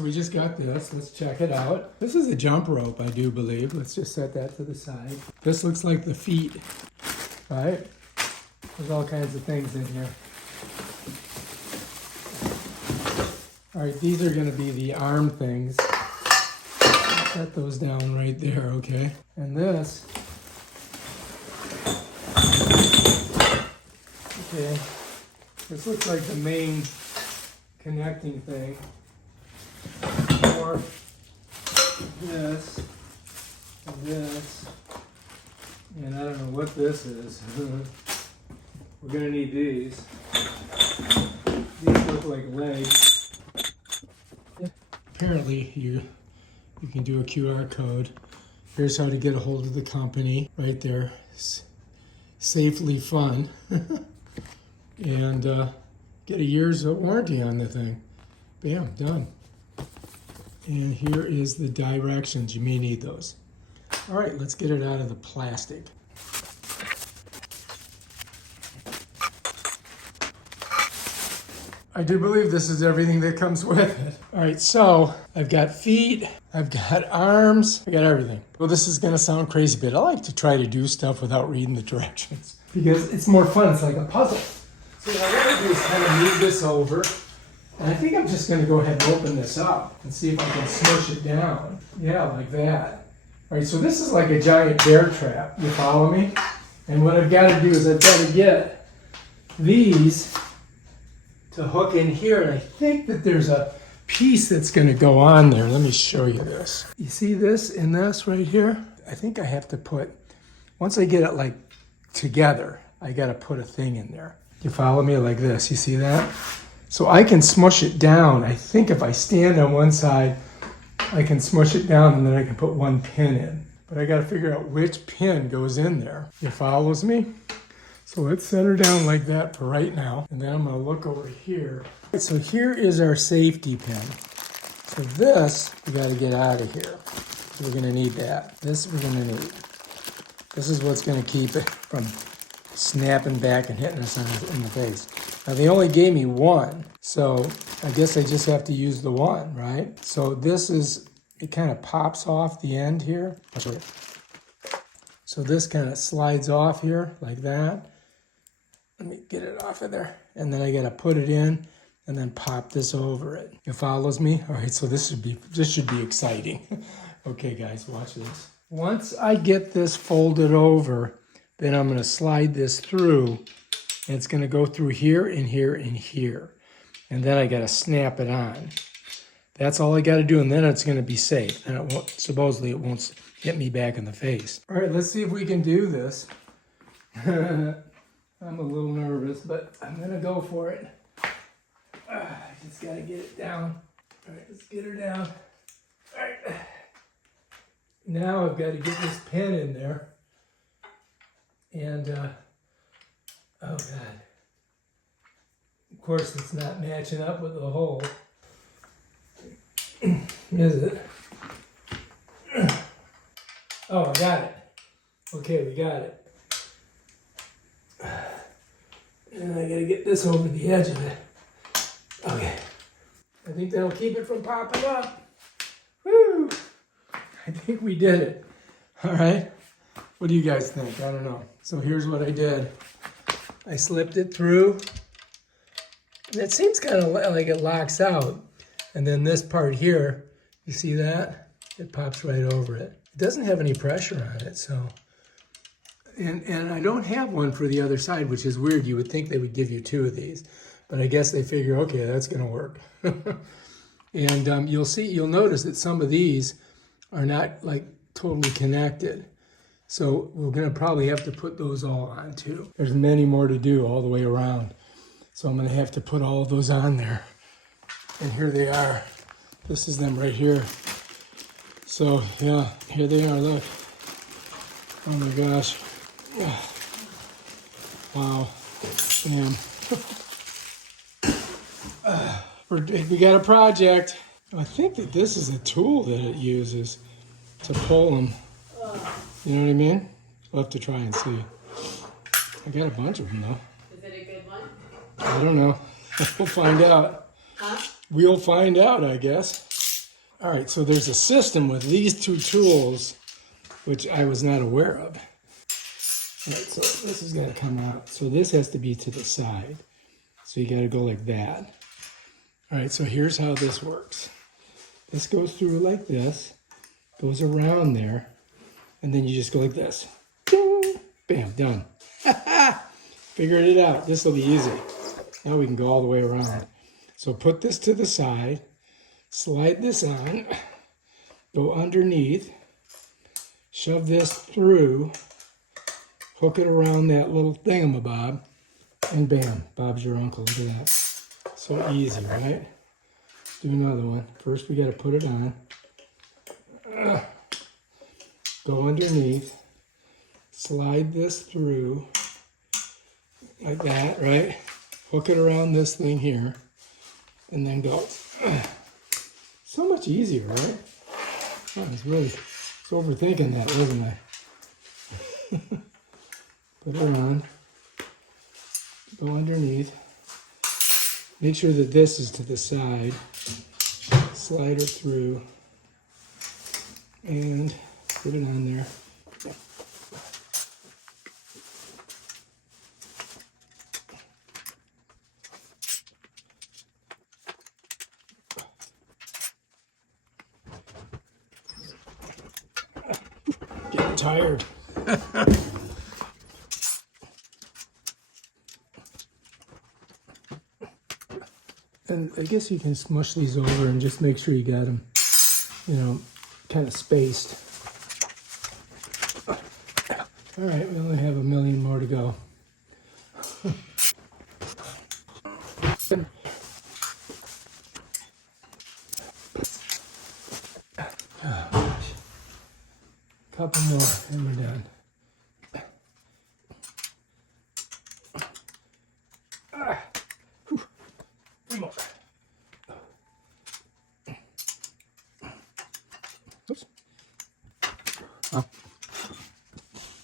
We just got this. Let's check it out. This is a jump rope, I do believe. Let's just set that to the side. This looks like the feet, right? There's all kinds of things in here. All right, these are going to be the arm things. Set those down right there, okay? And this, okay, this looks like the main connecting thing. Or this, and this, and I don't know what this is. We're gonna need these. These look like legs. Apparently you can do a QR code. Here's how to get a hold of the company right there. Safely Fun. And get a year's warranty on the thing. Bam, done. And here is the directions. You may need those. All right, let's get it out of the plastic. I do believe this is everything that comes with it. All right, so I've got feet, I've got arms, I got everything. Well, this is gonna sound crazy, but I like to try to do stuff without reading the directions because it's more fun. It's like a puzzle. So what I want to do is kind of move this over. And I think I'm just going to go ahead and open this up and see if I can smush it down. Yeah, like that. All right, so this is like a giant bear trap. You follow me? And what I've got to do is I've got to get these to hook in here. And I think that there's a piece that's going to go on there. Let me show you this. You see this and this right here? I think I have to put, once I get it like together, I got to put a thing in there. You follow me like this? You see that? So I can smush it down. I think if I stand on one side, I can smush it down and then I can put one pin in. But I got to figure out which pin goes in there. You follows me? So let's set her down like that for right now. And then I'm going to look over here. So here is our safety pin. So this, we got to get out of here. So we're going to need that. This we're going to need. This is what's going to keep it from snapping back and hitting us in the face. Now they only gave me one, so I guess I just have to use the one, right? So this is, it kind of pops off the end here. I'll show you. So this kind of slides off here like that. Let me get it off of there. And then I got to put it in and then pop this over it. It follows me? All right, so this should be exciting. Okay guys, watch this. Once I get this folded over, then I'm going to slide this through. And it's going to go through here and here and here. And then I got to snap it on. That's all I got to do, and then it's going to be safe. And it won't, supposedly it won't hit me back in the face. All right, let's see if we can do this. I'm a little nervous, but I'm going to go for it. I just got to get it down. All right, let's get her down. All right. Now I've got to get this pin in there. And, oh God. Of course, it's not matching up with the hole. Is it? Oh, I got it. Okay, we got it. And I gotta get this over the edge of it. Okay. I think that'll keep it from popping up. Woo! I think we did it. All right. What do you guys think? I don't know. So here's what I did. I slipped it through. And it seems kind of like it locks out. And then this part here, you see that? It pops right over it. It doesn't have any pressure on it, so. And I don't have one for the other side, which is weird. You would think they would give you two of these. But I guess they figure, okay, that's going to work. And you'll notice that some of these are not like totally connected. So we're going to probably have to put those all on too. There's many more to do all the way around. So I'm going to have to put all of those on there. And here they are. This is them right here. So yeah, here they are, look. Oh my gosh. Wow. Damn. We got a project. I think that this is a tool that it uses to pull them. You know what I mean? We'll have to try and see. I got a bunch of them though. Is it a good one? I don't know. We'll find out. Huh? We'll find out, I guess. All right, so there's a system with these two tools, which I was not aware of. All right, so this is gonna come out. So this has to be to the side. So you gotta go like that. All right, so here's how this works. This goes through like this, goes around there, and then you just go like this. Ding! Bam, done. Figured it out. This will be easy. Now we can go all the way around. So put this to the side, slide this on, go underneath, shove this through, hook it around that little thingamabob, and bam, Bob's your uncle. Look at that. So easy, right? Let's do another one. First we got to put it on. Go underneath, slide this through like that, right? Hook it around this thing here, and then go. So much easier, right? I was overthinking that, wasn't I? Put it on, go underneath, make sure that this is to the side, slide it through, and put it on there. Getting tired. And I guess you can smush these over and just make sure you got them, kind of spaced. All right, we only have a million more to go. Oh, gosh. Couple more and we're done. Three more. Oops. Oh.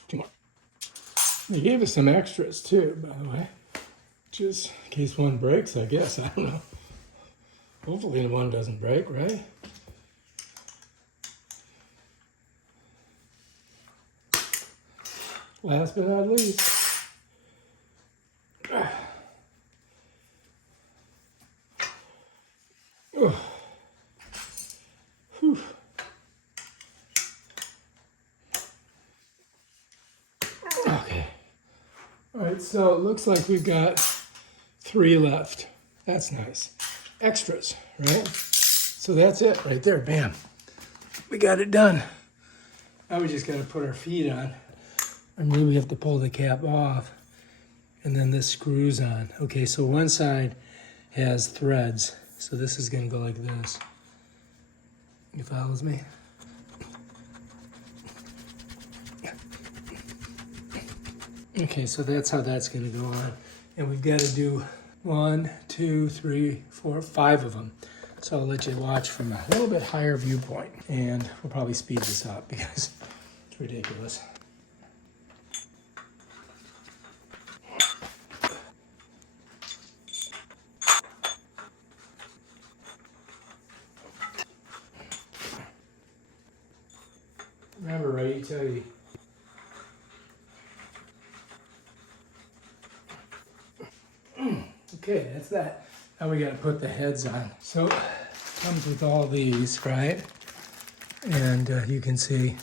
Two more. They gave us some extras too, by the way. Just in case one breaks, I guess. I don't know. Hopefully one doesn't break, right? Last but not least. Whew. Okay. All right, so it looks like we've got 3 left. That's nice. Extras, right? So that's it right there. Bam. We got it done. Now we just got to put our feet on. And maybe we have to pull the cap off. And then this screws on. Okay, so one side has threads. So this is going to go like this. You follows me? Okay, so that's how that's going to go on. And we've got to do 1, 2, 3, 4, 5 of them. So I'll let you watch from a little bit higher viewpoint. And we'll probably speed this up because it's ridiculous. Remember, right? You tell you. Okay, that's that. Now we got to put the heads on. So it comes with all these, right? And you can see,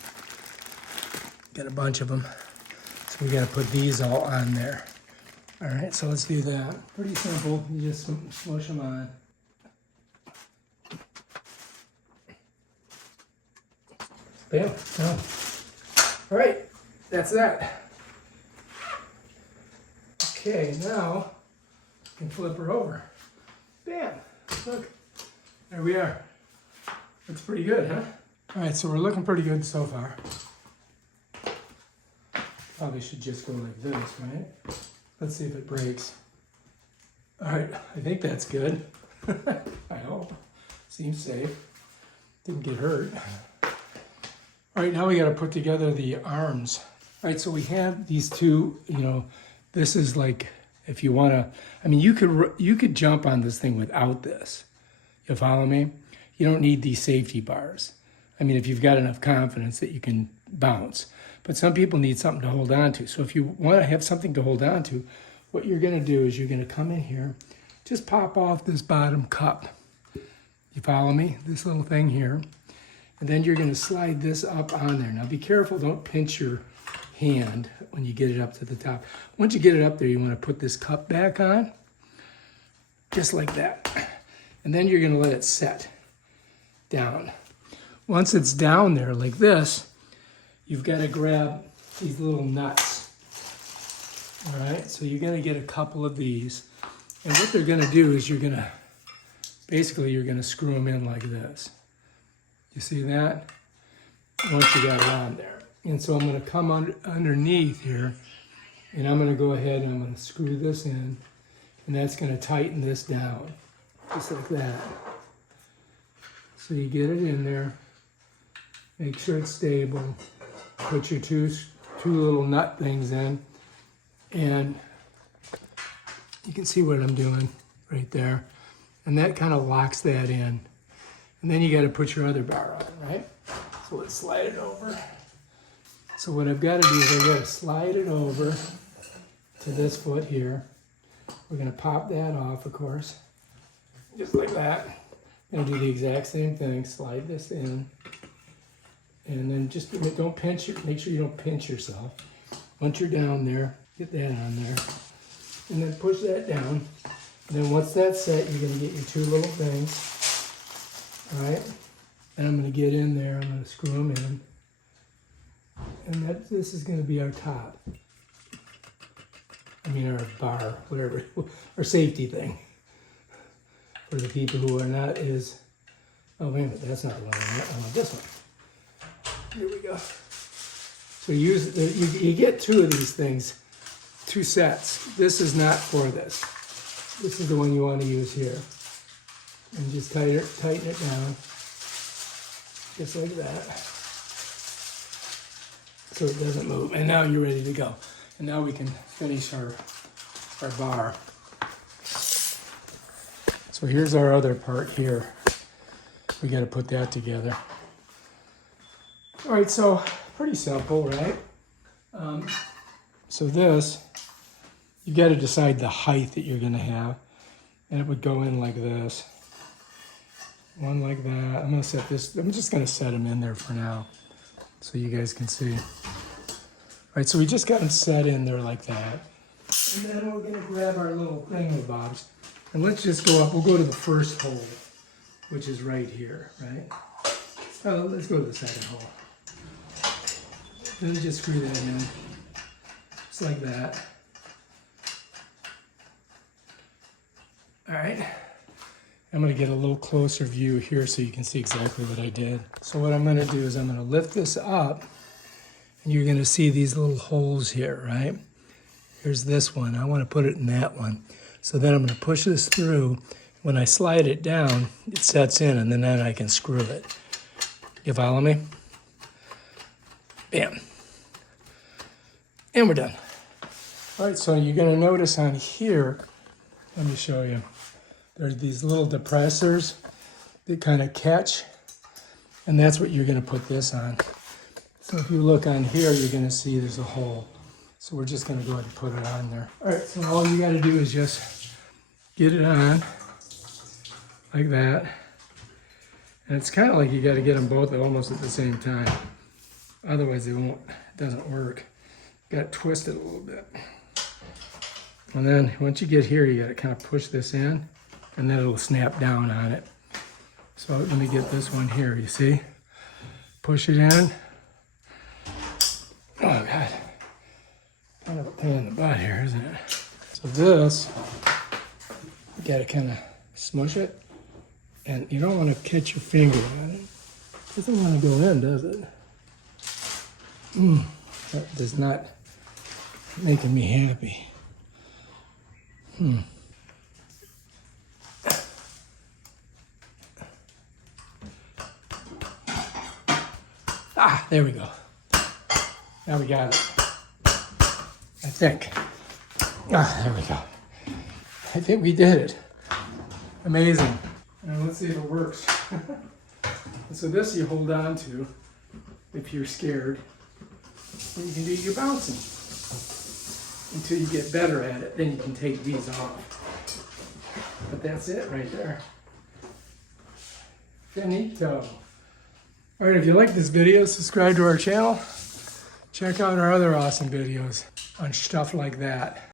got a bunch of them. So we got to put these all on there. All right, so let's do that. Pretty simple. You just smush them on. Bam, done. All right, that's that. Okay, now you can flip her over. Bam, look, there we are. Looks pretty good, huh? All right, so we're looking pretty good so far. Probably should just go like this, right? Let's see if it breaks. All right, I think that's good. I hope. Seems safe. Didn't get hurt. All right, now we got to put together the arms. All right, so we have these two, this is like, if you want to, I mean, you could jump on this thing without this. You follow me? you don't need these safety bars. I mean, if you've got enough confidence that you can bounce. But some people need something to hold on to. So if you want to have something to hold on to, what you're going to do is you're going to come in here, just pop off this bottom cup. You follow me? This little thing here. And then you're going to slide this up on there. Now be careful, don't pinch your hand when you get it up to the top. Once you get it up there, you want to put this cup back on, just like that. And then you're going to let it set down. Once it's down there like this, you've got to grab these little nuts. All right, so you're going to get a couple of these. And what they're going to do is you're going to screw them in like this. You see that? Once you got it on there. And so I'm going to come underneath here, and I'm going to go ahead and I'm going to screw this in, and that's going to tighten this down, just like that. So you get it in there, make sure it's stable, put your two little nut things in, and you can see what I'm doing right there. And that kind of locks that in. And then you got to put your other bar on, right? So let's slide it over. So what I've got to do is I've got to slide it over to this foot here. We're going to pop that off, of course, just like that. I'm going to do the exact same thing. Slide this in. And then just don't pinch it. Make sure you don't pinch yourself. Once you're down there, get that on there. And then push that down. And then once that's set, you're going to get your two little things. All right? And I'm going to get in there. I'm going to screw them in. And this is going to be our top. I mean, our bar, whatever, our safety thing. For the people who are not as, oh, wait a minute, that's not the one I want, this one. Here we go. So you get two of these things, two sets. This is not for this. This is the one you want to use here. And just tighten it down, just like that. So it doesn't move. And now you're ready to go. And now we can finish our bar. So here's our other part here. We got to put that together. All right, so pretty simple, right? So this, you got to decide the height that you're going to have. And it would go in like this. One like that. I'm going to set this, I'm just going to set them in there for now so you guys can see. All right, so we just got them set in there like that. And then we're going to grab our little thingamabobs. And let's just go up. We'll go to the first hole, which is right here, right? Let's go to the second hole. Then just screw that in, just like that. All right. I'm going to get a little closer view here so you can see exactly what I did. So what I'm going to do is I'm going to lift this up, and you're going to see these little holes here, right? Here's this one. I want to put it in that one. So then I'm going to push this through. When I slide it down, it sets in, and then I can screw it. You follow me? Bam. And we're done. All right, so you're going to notice on here, let me show you. There's these little depressors that kind of catch, and that's what you're going to put this on. So if you look on here, you're going to see there's a hole. So we're just going to go ahead and put it on there. All right, so all you got to do is just get it on like that. And it's kind of like you got to get them both almost at the same time. Otherwise, it doesn't work. Got to twist it a little bit. And then once you get here, you got to kind of push this in, and then it'll snap down on it. So let me get this one here, you see? Push it in. Oh, God. Kind of a pain in the butt here, isn't it? So this, you got to kind of smush it, and you don't want to catch your finger on it. It doesn't want to go in, does it? That does not making me happy. Ah, there we go. Now we got it. I think. Ah, there we go. I think we did it. Amazing. Now let's see if it works. And so this you hold on to if you're scared. And you can do your bouncing until you get better at it. Then you can take these off. But that's it right there. Finito. All right, if you like this video, subscribe to our channel. Check out our other awesome videos on stuff like that.